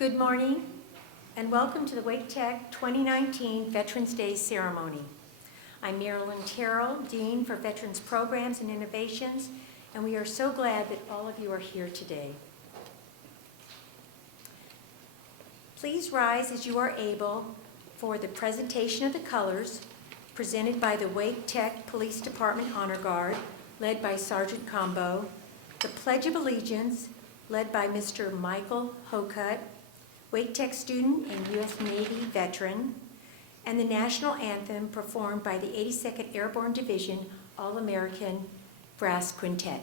Good morning and welcome to the Wake Tech 2019 Veterans Day ceremony. I'm Marilyn Terrell, Dean for Veterans Programs and Innovations, and we are so glad that all of you are here today. Please rise as you are able for the presentation of the colors presented by the Wake Tech Police Department Honor Guard, led by Sergeant Combo, the Pledge of Allegiance, led by Mr. Michael Hocutt, Wake Tech student and U.S. Navy veteran, and the National Anthem performed by the 82nd Airborne Division All-American Brass Quintet.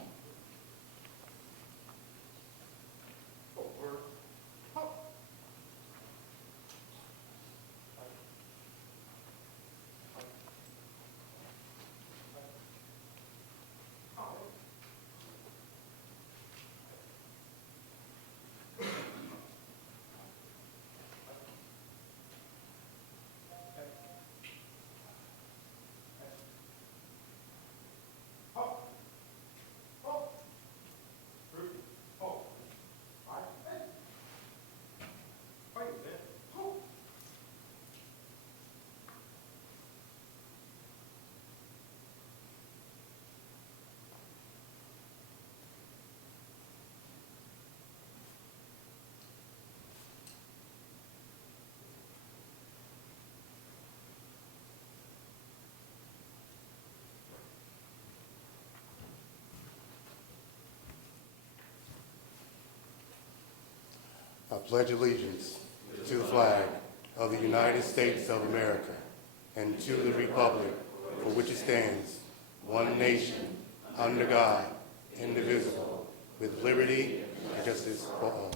I pledge allegiance to the flag of the United States of America and to the republic for which it stands, one nation, under God, indivisible, with liberty and justice for all.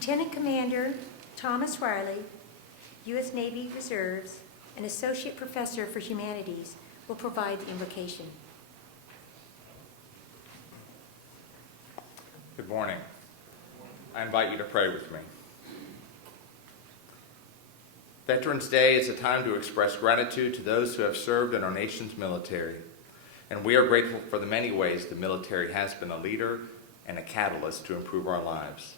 Lieutenant Commander Thomas Riley, U.S. Navy Reserves, and Associate Professor for Humanities will provide the invocation. Good morning. I invite you to pray with me. Veterans Day is a time to express gratitude to those who have served in our nation's military, and we are grateful for the many ways the military has been a leader and a catalyst to improve our lives.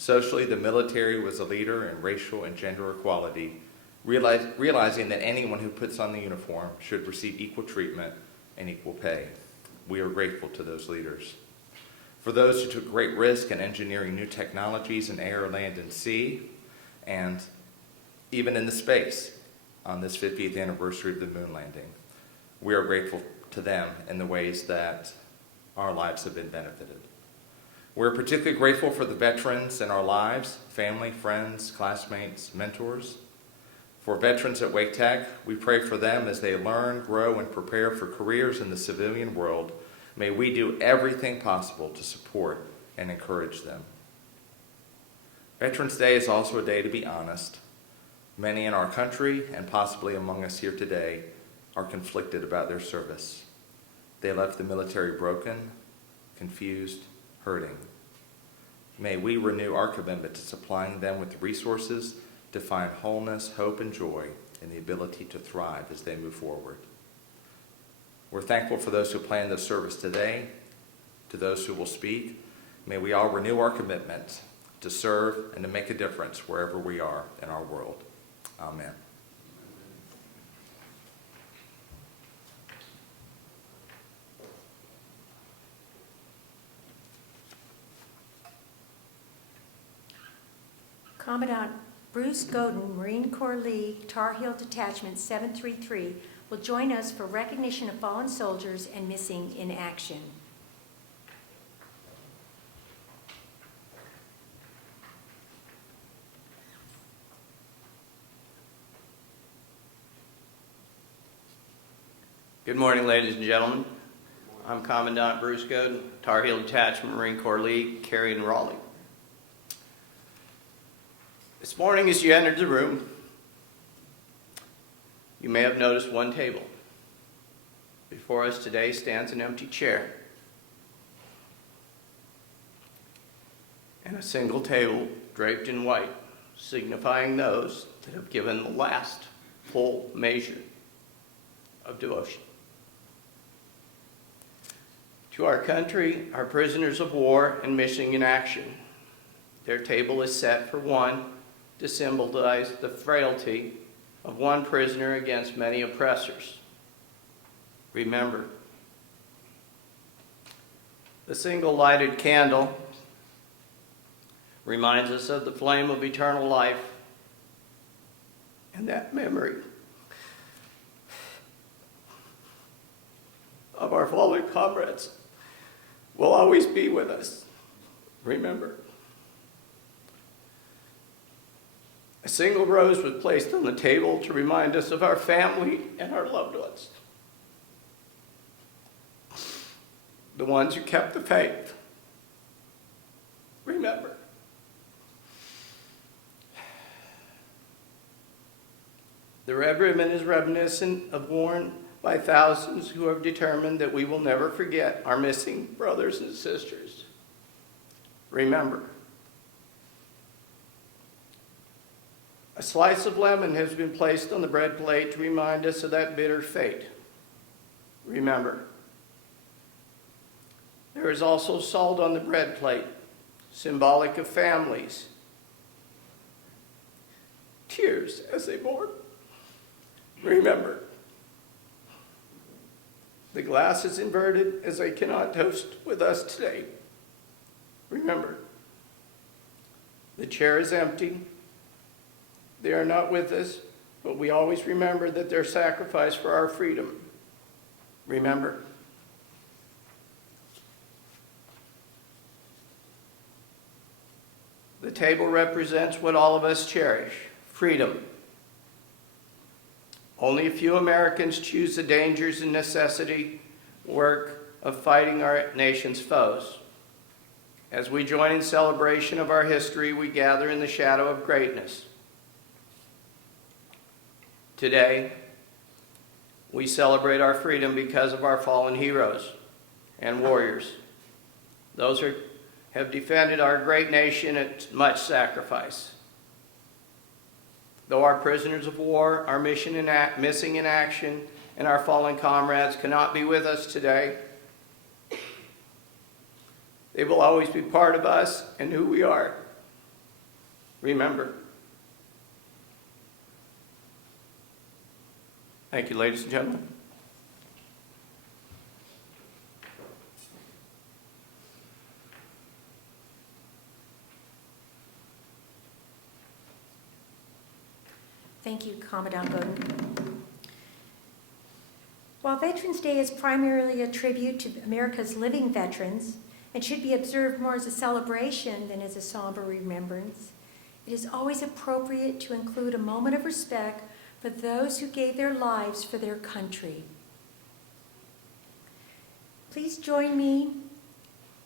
Socially, the military was a leader in racial and gender equality, realizing that anyone who puts on the uniform should receive equal treatment and equal pay. We are grateful to those leaders. For those who took great risk in engineering new technologies in air, land, and sea, and even in the space on this 50th anniversary of the moon landing, we are grateful to them in the ways that our lives have been benefited. We're particularly grateful for the veterans in our lives, family, friends, classmates, mentors. For veterans at Wake Tech, we pray for them as they learn, grow, and prepare for careers in the civilian world. May we do everything possible to support and encourage them. Veterans Day is also a day to be honest. Many in our country, and possibly among us here today, are conflicted about their service. They left the military broken, confused, hurting. May we renew our commitment to supplying them with the resources to find wholeness, hope, and joy in the ability to thrive as they move forward. We're thankful for those who planned this service today, to those who will speak. May we all renew our commitment to serve and to make a difference wherever we are in our world. Amen. Commandant Bruce Godin, Marine Corps League, Tar Heel Detachment 733, will join us for recognition of fallen soldiers and missing in action. Good morning, ladies and gentlemen. I'm Commandant Bruce Godin, Tar Heel Detachment, Marine Corps League, Cary and Raleigh. This morning as you entered the room, you may have noticed one table. Before us today stands an empty chair and a single table draped in white, signifying those that have given the last full measure of devotion. To our country, our prisoners of war and missing in action, their table is set for one to symbolize the frailty of one prisoner against many oppressors. Remember, the single lighted candle reminds us of the flame of eternal life, and that memory of our fallen comrades will always be with us. Remember. A single rose was placed on the table to remind us of our family and our loved ones. The ones who kept the faith. Remember. The red ribbon is reminiscent of worn by thousands who have determined that we will never forget our missing brothers and sisters. Remember. A slice of lemon has been placed on the bread plate to remind us of that bitter fate. Remember. There is also salt on the bread plate, symbolic of families. Tears as they mourn. Remember. The glass is inverted as they cannot toast with us today. Remember. The chair is empty. They are not with us, but we always remember that their sacrifice for our freedom. Remember. The table represents what all of us cherish, freedom. Only a few Americans choose the dangers and necessity work of fighting our nation's foes. As we join in celebration of our history, we gather in the shadow of greatness. Today, we celebrate our freedom because of our fallen heroes and warriors. Those who have defended our great nation at much sacrifice. Though our prisoners of war, our missing in action, and our fallen comrades cannot be with us today, they will always be part of us and who we are. Remember. Thank you, ladies and gentlemen. Thank you, Commandant Godin. While Veterans Day is primarily a tribute to America's living veterans and should be observed more as a celebration than as a somber remembrance, it is always appropriate to include a moment of respect for those who gave their lives for their country. Please join me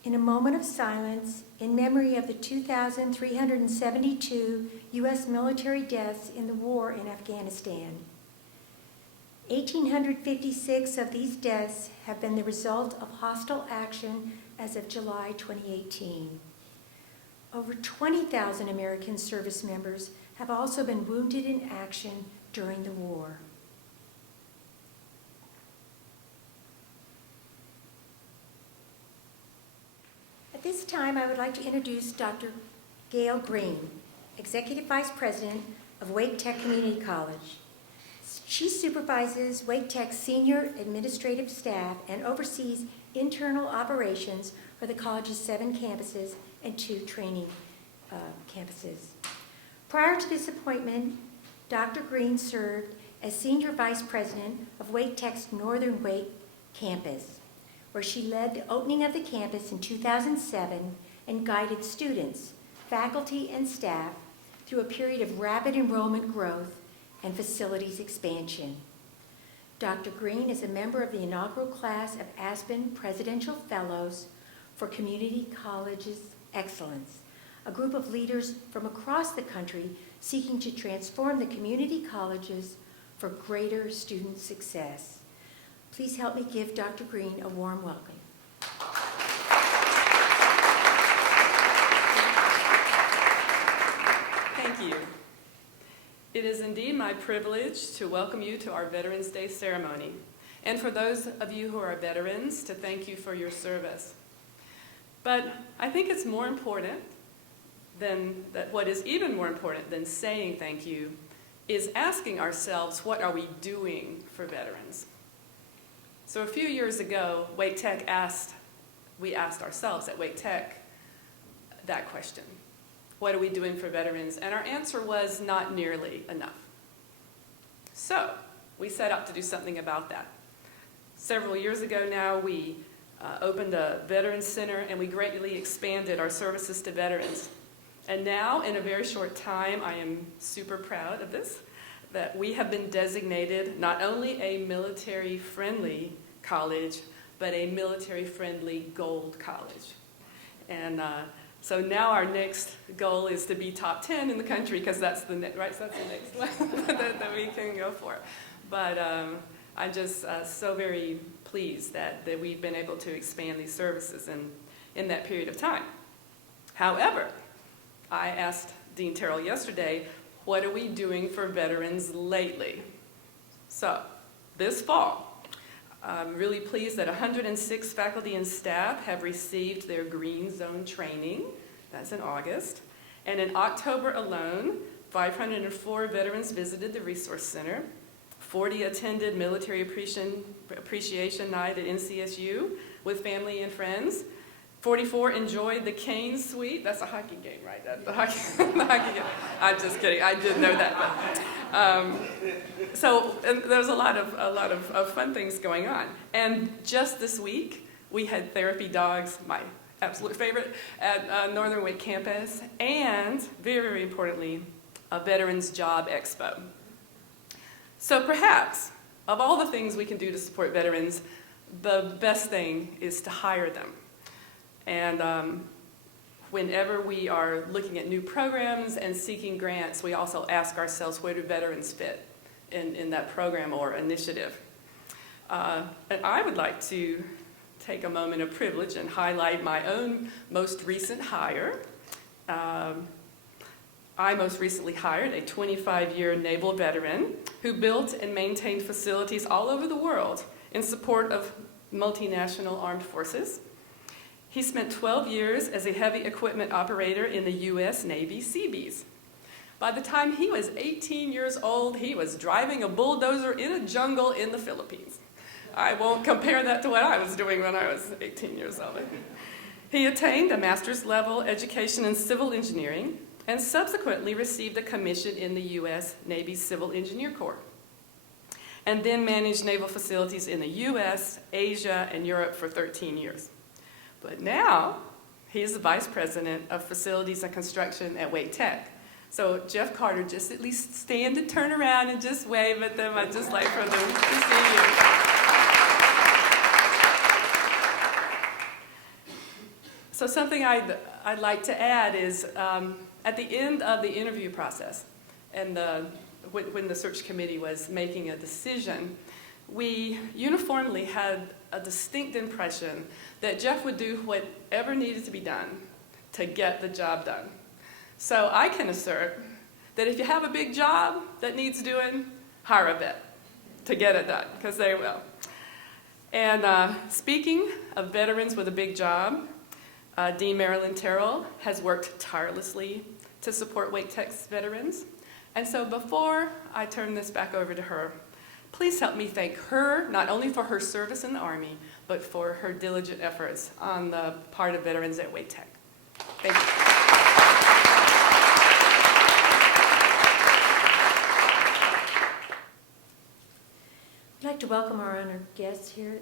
in a moment of silence in memory of the 2,372 U.S. military deaths in the war in Afghanistan. 1,856 of these deaths have been the result of hostile action as of July 2018. Over 20,000 American service members have also been wounded in action during the war. At this time, I would like to introduce Dr. Gail Green, Executive Vice President of Wake Tech Community College. She supervises Wake Tech's senior administrative staff and oversees internal operations for the college's 7 campuses and 2 training campuses. Prior to this appointment, Dr. Green served as Senior Vice President of Wake Tech's Northern Wake campus, where she led the opening of the campus in 2007 and guided students, faculty, and staff through a period of rapid enrollment growth and facilities expansion. Dr. Green is a member of the inaugural class of Aspen Presidential Fellows for Community Colleges Excellence, a group of leaders from across the country seeking to transform the community colleges for greater student success. Please help me give Dr. Green a warm welcome. Thank you. It is indeed my privilege to welcome you to our Veterans Day ceremony, and for those of you who are veterans, to thank you for your service. But I think it's more important than that. What is even more important than saying thank you is asking ourselves, what are we doing for veterans? So a few years ago, we asked ourselves at Wake Tech that question. What are we doing for veterans? And our answer was not nearly enough. So we set out to do something about that. Several years ago now, we opened a Veterans Center, and we greatly expanded our services to veterans. And now, in a very short time, I am super proud of this, that we have been designated not only a military-friendly college, but a military-friendly gold college. And so now our next goal is to be top 10 in the country, because that's the next one that we can go for. But I'm just so very pleased that we've been able to expand these services in that period of time. However, I asked Dean Terrell yesterday, what are we doing for veterans lately? So this fall, I'm really pleased that 106 faculty and staff have received their Green Zone training. That's in August. And in October alone, 504 veterans visited the Resource Center. 40 attended Military Appreciation Night at NCSU with family and friends. 44 enjoyed the Cane Suite. That's a hockey game, right? That's the hockey game. I'm just kidding. I did know that. So there's a lot of fun things going on. And just this week, we had therapy dogs, my absolute favorite, at Northern Wake campus, and very, very importantly, a Veterans Job Expo. So perhaps, of all the things we can do to support veterans, the best thing is to hire them. And whenever we are looking at new programs and seeking grants, we also ask ourselves, where do veterans fit in that program or initiative? And I would like to take a moment of privilege and highlight my own most recent hire. I most recently hired a 25-year naval veteran who built and maintained facilities all over the world in support of multinational armed forces. He spent 12 years as a heavy equipment operator in the U.S. Navy Seabees. By the time he was 18 years old, he was driving a bulldozer in a jungle in the Philippines. I won't compare that to what I was doing when I was 18 years old. He attained a master's level education in civil engineering and subsequently received a commission in the U.S. Navy Civil Engineer Corps, and then managed naval facilities in the U.S., Asia, and Europe for 13 years. But now, he is the Vice President of Facilities and Construction at Wake Tech. So Jeff Carter, just at least stand and turn around and just wave at them. I'd just like for them to see you. So something I'd like to add is, at the end of the interview process and the when the search committee was making a decision, we uniformly had a distinct impression that Jeff would do whatever needed to be done to get the job done. So I can assert that if you have a big job that needs doing, hire a vet to get it done, because they will. And speaking of veterans with a big job, Dean Marilyn Terrell has worked tirelessly to support Wake Tech's veterans. And so before I turn this back over to her, please help me thank her, not only for her service in the Army, but for her diligent efforts on the part of veterans at Wake Tech. Thank you. I'd like to welcome our honored guests here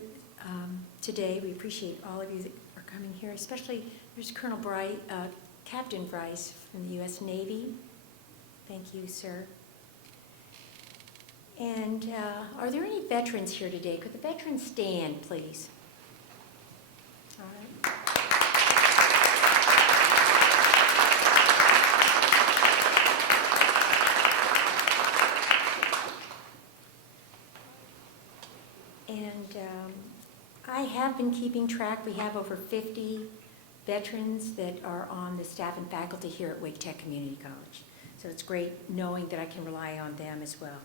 today. We appreciate all of you that are coming here, especially there's Colonel Bryce, Captain Bryce from the U.S. Navy. Thank you, sir. And are there any veterans here today? Could the veterans stand, please? All right. And I have been keeping track. We have over 50 veterans that are on the staff and faculty here at Wake Tech Community College. So it's great knowing that I can rely on them as well.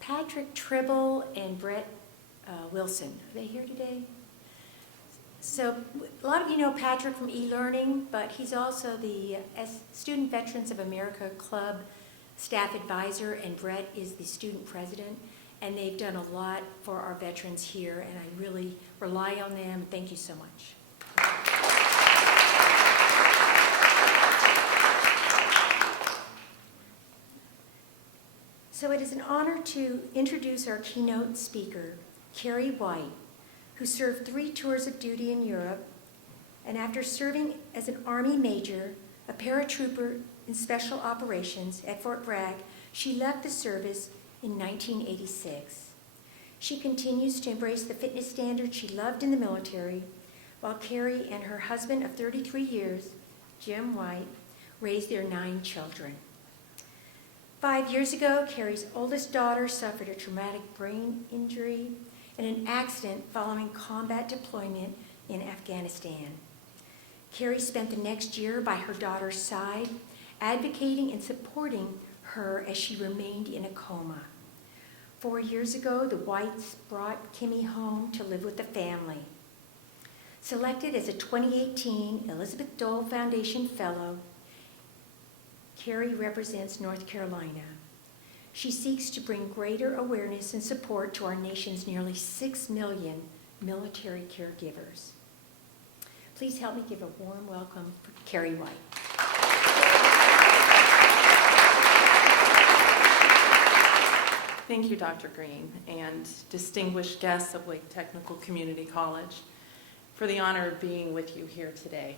Patrick Tribble and Brett Wilson, are they here today? So a lot of you know Patrick from e-learning, but he's also the Student Veterans of America Club staff advisor, and Brett is the student president. And they've done a lot for our veterans here, and I really rely on them. Thank you so much. So it is an honor to introduce our keynote speaker, Carrie White, who served 3 tours of duty in Europe, and after serving as an Army major, a paratrooper in special operations at Fort Bragg, she left the service in 1986. She continues to embrace the fitness standards she loved in the military, while Carrie and her husband of 33 years, Jim White, raised their 9 children. 5 years ago, Carrie's oldest daughter suffered a traumatic brain injury in an accident following combat deployment in Afghanistan. Carrie spent the next year by her daughter's side, advocating and supporting her as she remained in a coma. 4 years ago, the Whites brought Kimmy home to live with the family. Selected as a 2018 Elizabeth Dole Foundation Fellow, Carrie represents North Carolina. She seeks to bring greater awareness and support to our nation's nearly 6 million military caregivers. Please help me give a warm welcome for Carrie White. Thank you, Dr. Green, and distinguished guests of Wake Technical Community College, for the honor of being with you here today.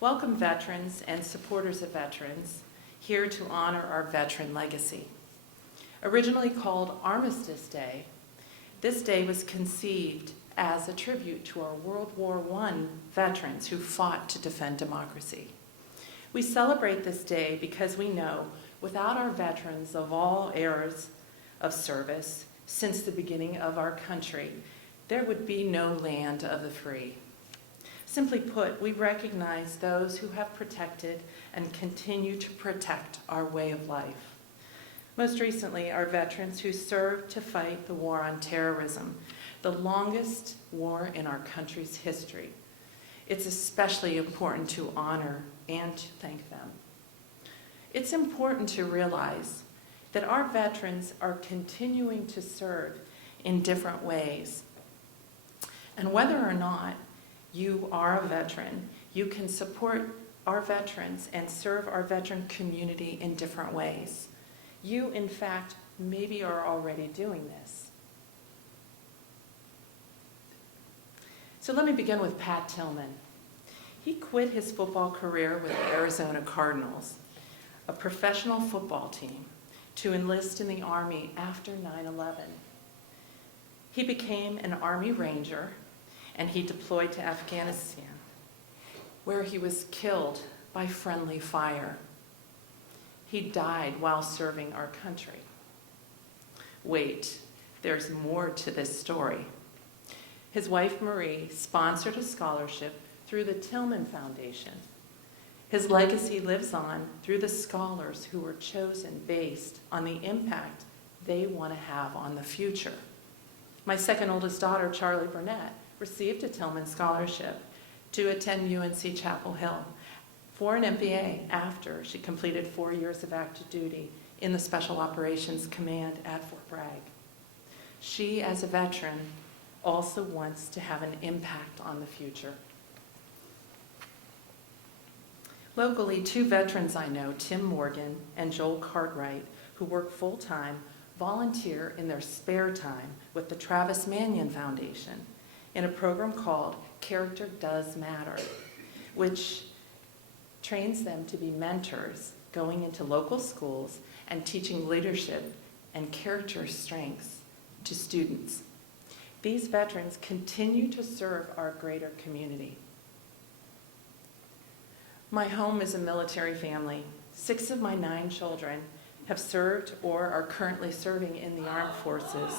Welcome, veterans and supporters of veterans, here to honor our veteran legacy. Originally called Armistice Day, this day was conceived as a tribute to our World War I veterans who fought to defend democracy. We celebrate this day because we know without our veterans of all eras of service since the beginning of our country, there would be no land of the free. Simply put, we recognize those who have protected and continue to protect our way of life. Most recently, our veterans who served to fight the war on terrorism, the longest war in our country's history. It's especially important to honor and to thank them. It's important to realize that our veterans are continuing to serve in different ways. And whether or not you are a veteran, you can support our veterans and serve our veteran community in different ways. You, in fact, maybe are already doing this. So let me begin with Pat Tillman. He quit his football career with the Arizona Cardinals, a professional football team, to enlist in the Army after 9/11. He became an Army Ranger, and he deployed to Afghanistan, where he was killed by friendly fire. He died while serving our country. Wait, there's more to this story. His wife, Marie, sponsored a scholarship through the Tillman Foundation. His legacy lives on through the scholars who were chosen based on the impact they want to have on the future. My second oldest daughter, Charlie Burnett, received a Tillman Scholarship to attend UNC Chapel Hill for an MBA after she completed 4 years of active duty in the Special Operations Command at Fort Bragg. She, as a veteran, also wants to have an impact on the future. Locally, 2 veterans I know, Tim Morgan and Joel Cartwright, who work full-time, volunteer in their spare time with the Travis Manion Foundation in a program called Character Does Matter, which trains them to be mentors going into local schools and teaching leadership and character strengths to students. These veterans continue to serve our greater community. My home is a military family. 6 of my 9 children have served or are currently serving in the armed forces.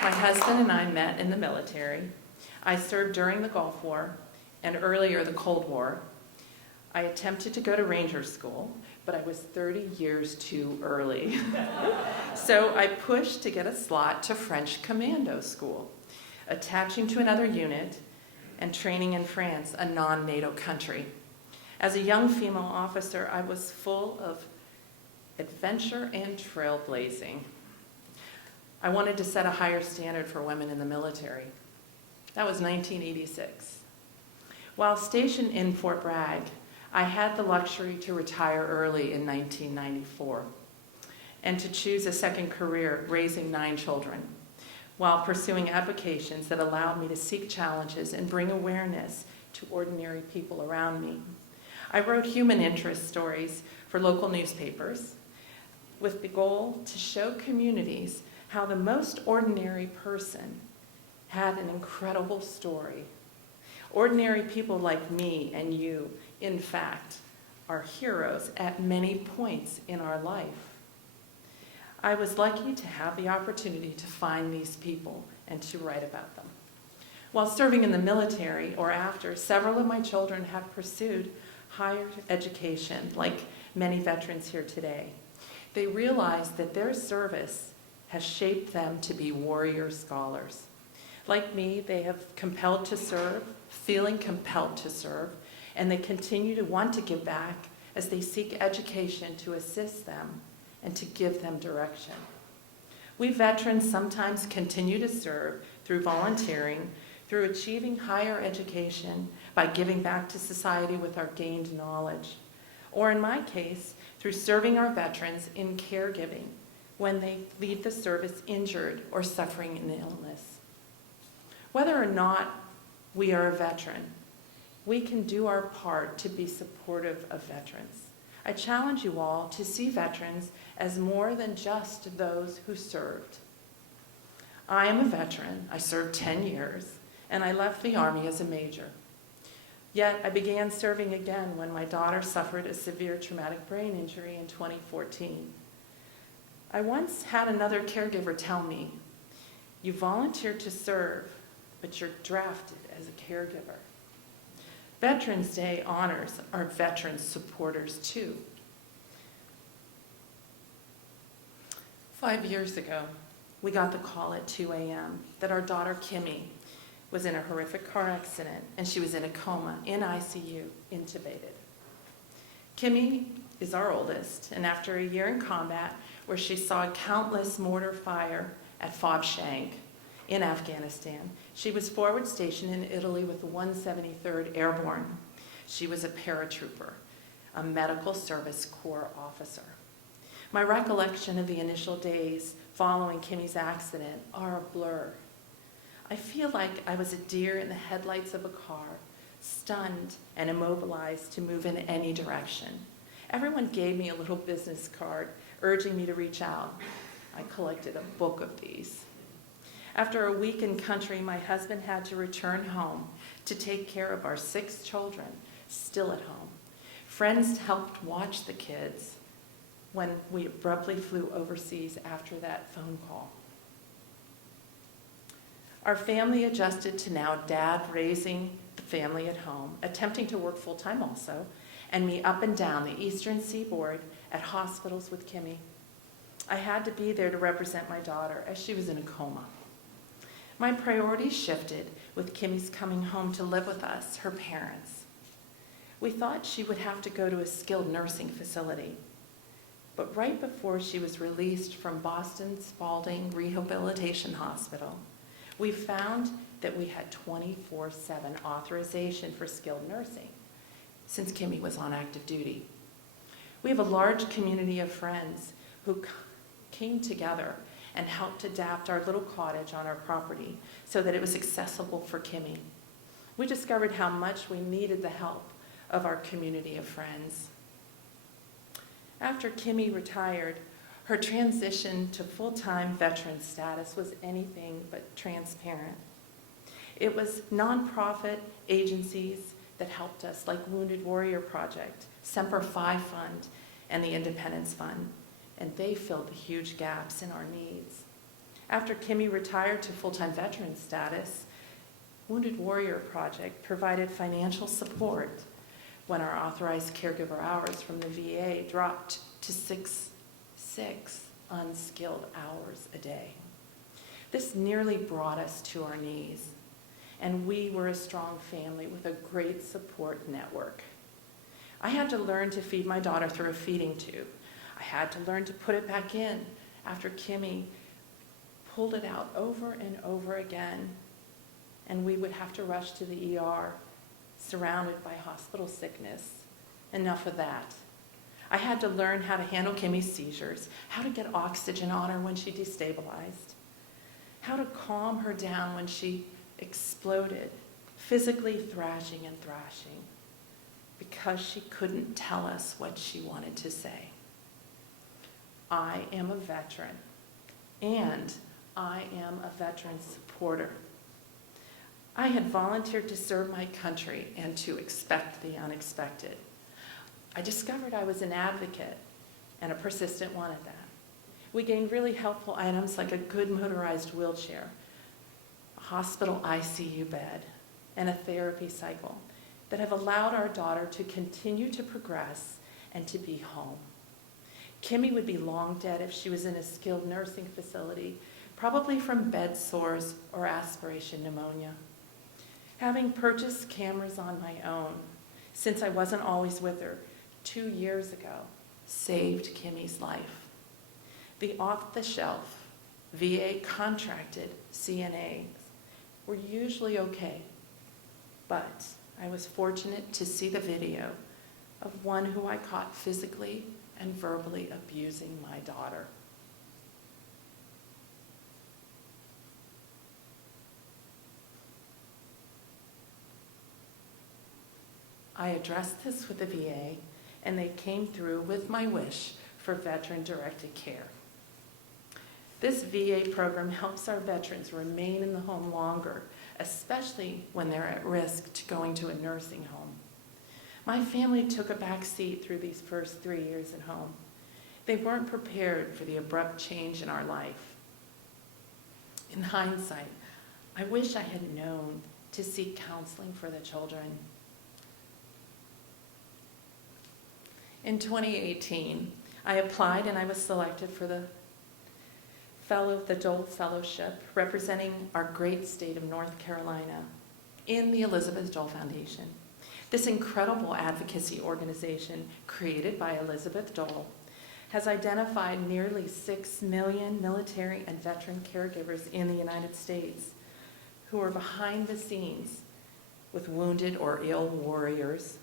My husband and I met in the military. I served during the Gulf War and earlier the Cold War. I attempted to go to Ranger School, but I was 30 years too early. So I pushed to get a slot to French Commando School, attaching to another unit and training in France, a non-NATO country. As a young female officer, I was full of adventure and trailblazing. I wanted to set a higher standard for women in the military. That was 1986. While stationed in Fort Bragg, I had the luxury to retire early in 1994 and to choose a second career raising 9 children while pursuing applications that allowed me to seek challenges and bring awareness to ordinary people around me. I wrote human interest stories for local newspapers with the goal to show communities how the most ordinary person had an incredible story. Ordinary people like me and you, in fact, are heroes at many points in our life. I was lucky to have the opportunity to find these people and to write about them. While serving in the military or after, several of my children have pursued higher education, like many veterans here today. They realize that their service has shaped them to be warrior scholars. Like me, they have compelled to serve, feeling compelled to serve, and they continue to want to give back as they seek education to assist them and to give them direction. We veterans sometimes continue to serve through volunteering, through achieving higher education, by giving back to society with our gained knowledge, or in my case, through serving our veterans in caregiving when they leave the service injured or suffering an illness. Whether or not we are a veteran, we can do our part to be supportive of veterans. I challenge you all to see veterans as more than just those who served. I am a veteran. I served 10 years, and I left the Army as a major. Yet I began serving again when my daughter suffered a severe traumatic brain injury in 2014. I once had another caregiver tell me, "You volunteered to serve, but you're drafted as a caregiver." Veterans Day honors our veterans supporters too. 5 years ago, we got the call at 2 a.m. that our daughter Kimmy was in a horrific car accident and she was in a coma, in ICU, intubated. Kimmy is our oldest, and after a year in combat where she saw countless mortar fire at Fob Shank in Afghanistan, she was forward stationed in Italy with the 173rd Airborne. She was a paratrooper, a medical service corps officer. My recollection of the initial days following Kimmy's accident are a blur. I feel like I was a deer in the headlights of a car, stunned and immobilized to move in any direction. Everyone gave me a little business card urging me to reach out. I collected a book of these. After a week in country, my husband had to return home to take care of our 6 children still at home. Friends helped watch the kids when we abruptly flew overseas after that phone call. Our family adjusted to now Dad raising the family at home, attempting to work full-time also, and me up and down the eastern seaboard at hospitals with Kimmy. I had to be there to represent my daughter as she was in a coma. My priorities shifted with Kimmy's coming home to live with us, her parents. We thought she would have to go to a skilled nursing facility. But right before she was released from Boston Spaulding Rehabilitation Hospital, we found that we had 24/7 authorization for skilled nursing since Kimmy was on active duty. We have a large community of friends who came together and helped adapt our little cottage on our property so that it was accessible for Kimmy. We discovered how much we needed the help of our community of friends. After Kimmy retired, her transition to full-time veteran status was anything but transparent. It was nonprofit agencies that helped us, like Wounded Warrior Project, Semper Fi Fund, and the Independence Fund, and they filled the huge gaps in our needs. After Kimmy retired to full-time veteran status, Wounded Warrior Project provided financial support when our authorized caregiver hours from the VA dropped to six unskilled hours a day. This nearly brought us to our knees, and we were a strong family with a great support network. I had to learn to feed my daughter through a feeding tube. I had to learn to put it back in after Kimmy pulled it out over and over again, and we would have to rush to the ER, surrounded by hospital sickness. Enough of that. I had to learn how to handle Kimmy's seizures, how to get oxygen on her when she destabilized, how to calm her down when she exploded, physically thrashing and thrashing, because she couldn't tell us what she wanted to say. I am a veteran, and I am a veteran supporter. I had volunteered to serve my country and to expect the unexpected. I discovered I was an advocate, and a persistent one at that. We gained really helpful items like a good motorized wheelchair, a hospital ICU bed, and a therapy cycle that have allowed our daughter to continue to progress and to be home. Kimmy would be long dead if she was in a skilled nursing facility, probably from bed sores or aspiration pneumonia. Having purchased cameras on my own, since I wasn't always with her, 2 years ago, saved Kimmy's life. The off-the-shelf VA contracted CNAs were usually okay, but I was fortunate to see the video of one who I caught physically and verbally abusing my daughter. I addressed this with the VA, and they came through with my wish for veteran-directed care. This VA program helps our veterans remain in the home longer, especially when they're at risk to going to a nursing home. My family took a back seat through these first 3 years at home. They weren't prepared for the abrupt change in our life. In hindsight, I wish I had known to seek counseling for the children. In 2018, I applied and I was selected for the Dole Fellowship, representing our great state of North Carolina in the Elizabeth Dole Foundation. This incredible advocacy organization created by Elizabeth Dole has identified nearly 6 million military and veteran caregivers in the United States who are behind the scenes with wounded or ill warriors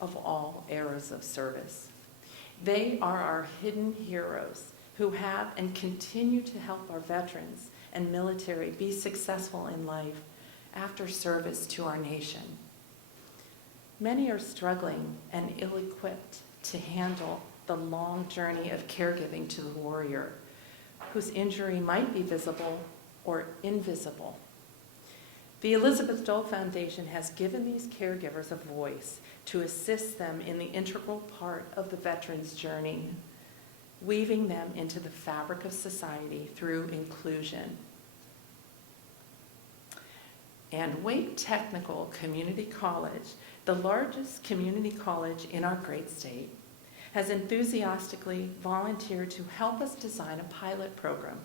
of all eras of service. They are our hidden heroes who have and continue to help our veterans and military be successful in life after service to our nation. Many are struggling and ill-equipped to handle the long journey of caregiving to the warrior, whose injury might be visible or invisible. The Elizabeth Dole Foundation has given these caregivers a voice to assist them in the integral part of the veterans' journey, weaving them into the fabric of society through inclusion. And Wake Technical Community College, the largest community college in our great state, has enthusiastically volunteered to help us design a pilot program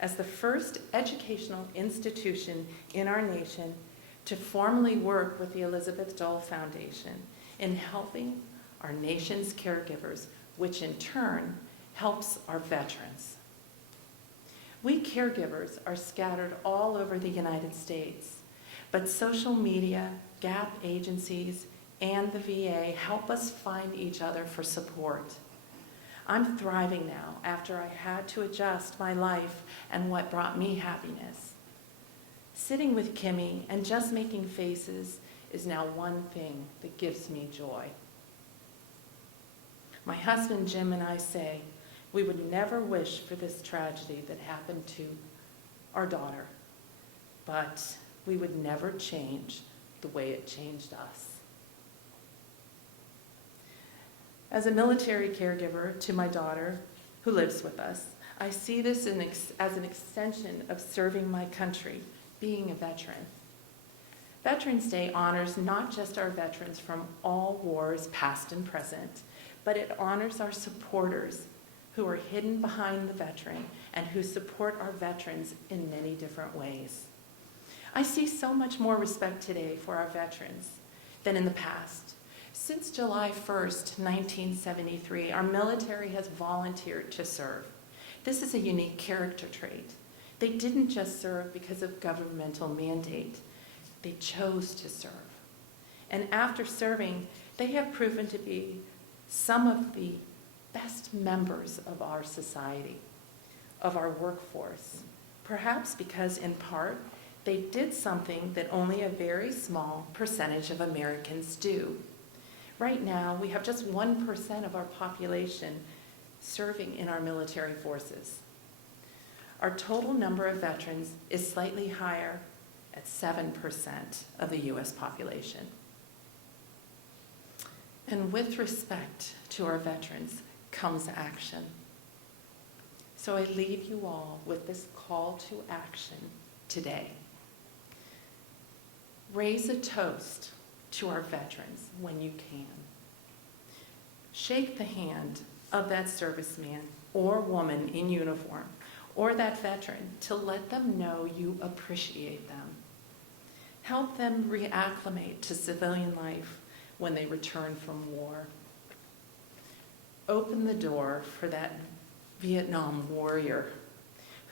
as the first educational institution in our nation to formally work with the Elizabeth Dole Foundation in helping our nation's caregivers, which in turn helps our veterans. We caregivers are scattered all over the United States, but social media, gap agencies, and the VA help us find each other for support. I'm thriving now after I had to adjust my life and what brought me happiness. Sitting with Kimmy and just making faces is now one thing that gives me joy. My husband Jim and I say we would never wish for this tragedy that happened to our daughter, but we would never change the way it changed us. As a military caregiver to my daughter, who lives with us, I see this as an extension of serving my country, being a veteran. Veterans Day honors not just our veterans from all wars, past and present, but it honors our supporters who are hidden behind the veteran and who support our veterans in many different ways. I see so much more respect today for our veterans than in the past. Since July 1st, 1973, our military has volunteered to serve. This is a unique character trait. They didn't just serve because of governmental mandate. They chose to serve. And after serving, they have proven to be some of the best members of our society, of our workforce, perhaps because in part, they did something that only a very small percentage of Americans do. Right now, we have just 1% of our population serving in our military forces. Our total number of veterans is slightly higher at 7% of the U.S. population. And with respect to our veterans comes action. So I leave you all with this call to action today. Raise a toast to our veterans when you can. Shake the hand of that serviceman or woman in uniform or that veteran to let them know you appreciate them. Help them reacclimate to civilian life when they return from war. Open the door for that Vietnam warrior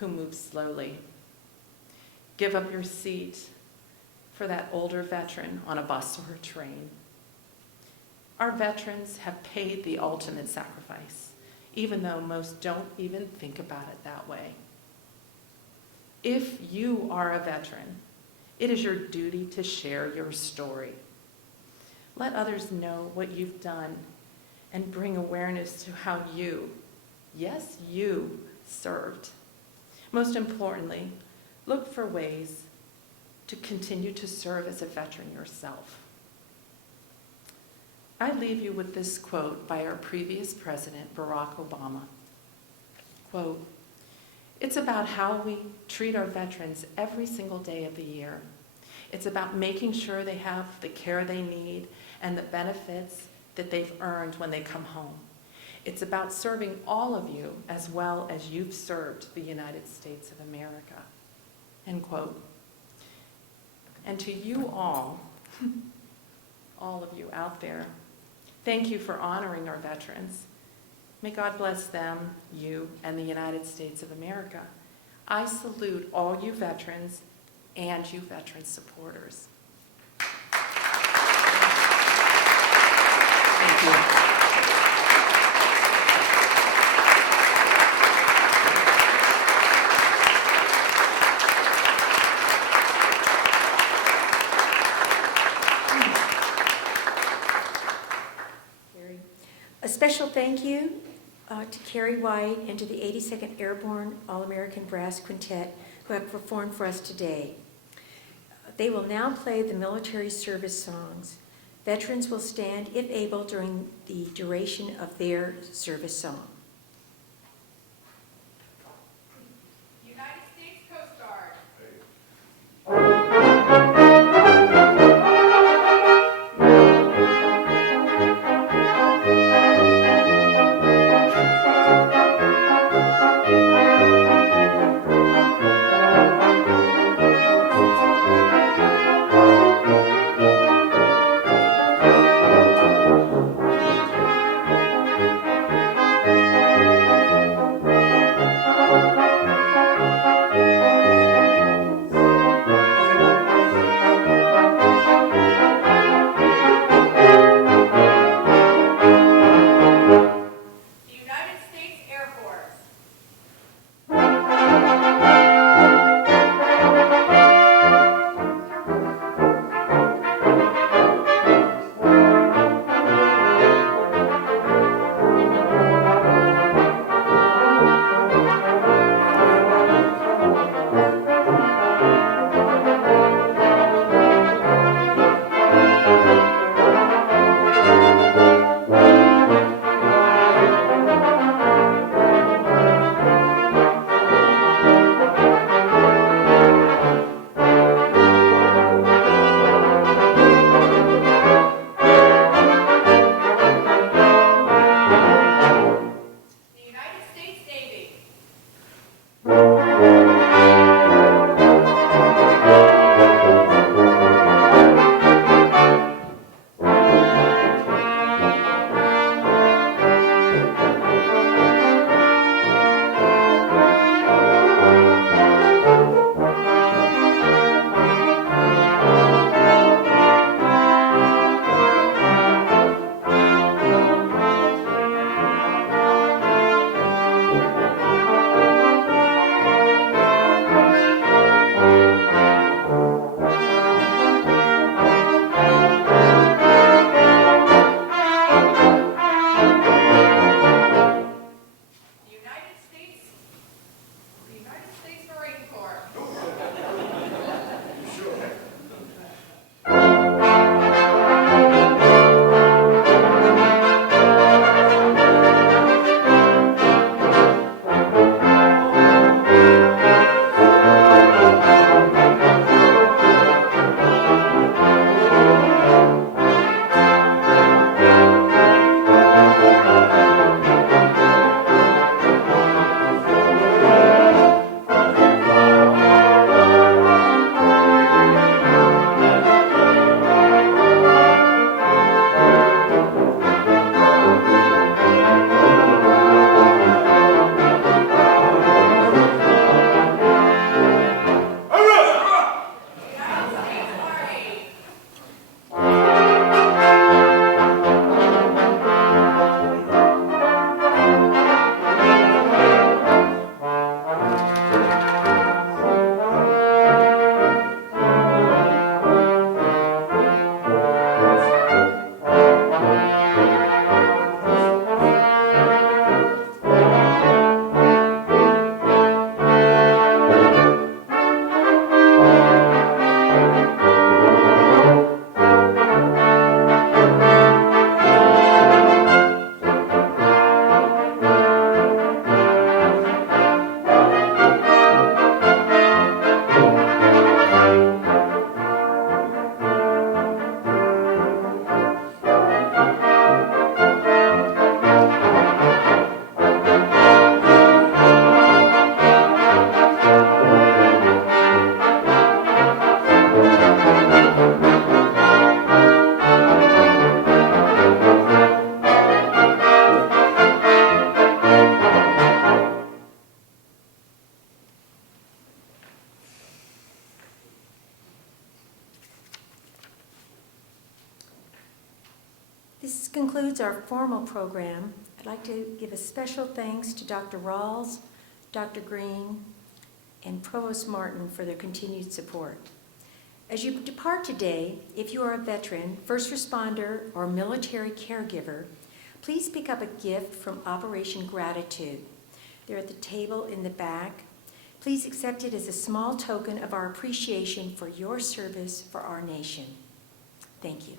who moves slowly. Give up your seat for that older veteran on a bus or a train. Our veterans have paid the ultimate sacrifice, even though most don't even think about it that way. If you are a veteran, it is your duty to share your story. Let others know what you've done and bring awareness to how you, yes, you, served. Most importantly, look for ways to continue to serve as a veteran yourself. I leave you with this quote by our previous president, Barack Obama. Quote, "It's about how we treat our veterans every single day of the year. It's about making sure they have the care they need and the benefits that they've earned when they come home. It's about serving all of you as well as you've served the United States of America." End quote. And to you all of you out there, thank you for honoring our veterans. May God bless them, you, and the United States of America. I salute all you veterans and you veteran supporters. Thank you. A special thank you to Carrie White and to the 82nd Airborne All-American Brass Quintet who have performed for us today. They will now play the military service songs. Veterans will stand, if able, during the duration of their service song. United States Coast Guard. United States Air Force. The United States Navy. The United States Marine Corps. United States Army. This concludes our formal program. I'd like to give a special thanks to Dr. Rawls, Dr. Green, and Provost Martin for their continued support. As you depart today, if you are a veteran, first responder, or military caregiver, please pick up a gift from Operation Gratitude. They're at the table in the back. Please accept it as a small token of our appreciation for your service for our nation. Thank you.